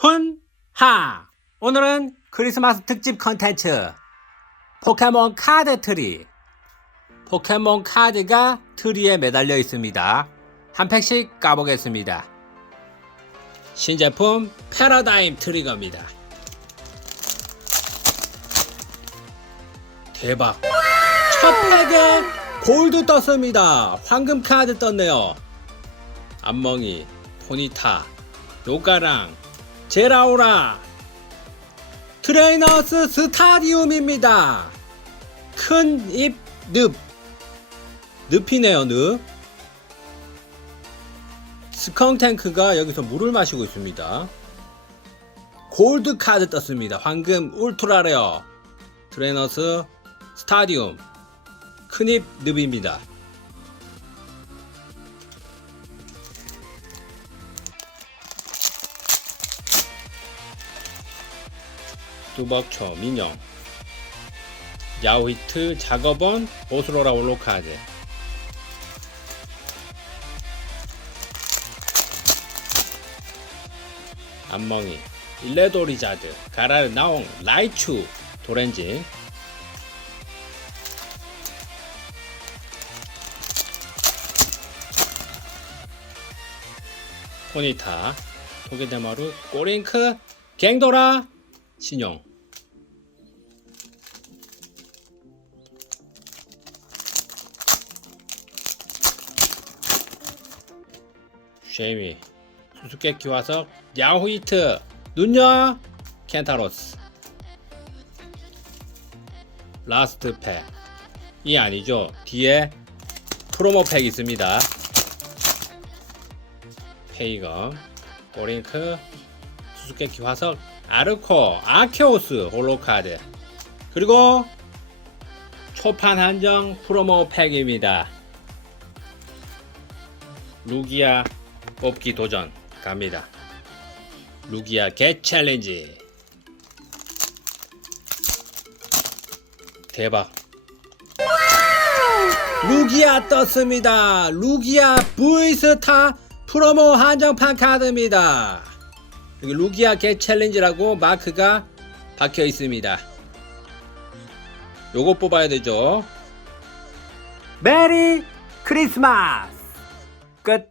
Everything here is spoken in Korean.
훈하. 오늘은 크리스마스 특집 컨텐츠. 포켓몬 카드 트리. 포켓몬 카드가 트리에 매달려 있습니다. 한 팩씩 까보겠습니다. 신제품 패러다임 트리거입니다. 대박. 첫 팩에 골드 떴습니다. 황금 카드 떴네요. 안멍이 포니타 요가랑 제라오라 트레이너스 스타디움입니다. 큰입늪 늪이네요 늪 스컹탱크가 여기서 물을 마시고 있습니다. 골드 카드 떴습니다. 황금 울트라레어 트레이너스 스타디움 큰입 늪입니다. 뚜벅초 민영 야우히트 작업원 오스로라 올로카드 안멍이 일레도리자드 가라르 나옹 라이추 도렌지. 포니타 토게데마루 꼬링크 갱도라 신용 쉐미. 수수께끼 화석 야후이트. 눈녀 켄타로스. 라스트 팩이 아니죠. 뒤에 프로모 팩 있습니다. 페이건 꼬링크. 수수께끼 화석 아르코 아케오스 홀로카드. 그리고 초판 한정 프로모 팩입니다. 루기아 뽑기 도전 갑니다 루기아 겟 챌린지 대박 루기아 떴습니다 루기아 V스타 프로모 한정판 카드입니다 여기 루기아 겟 챌린지라고 마크가 박혀 있습니다. 요거 뽑아야 되죠. 메리 크리스마스! 끝!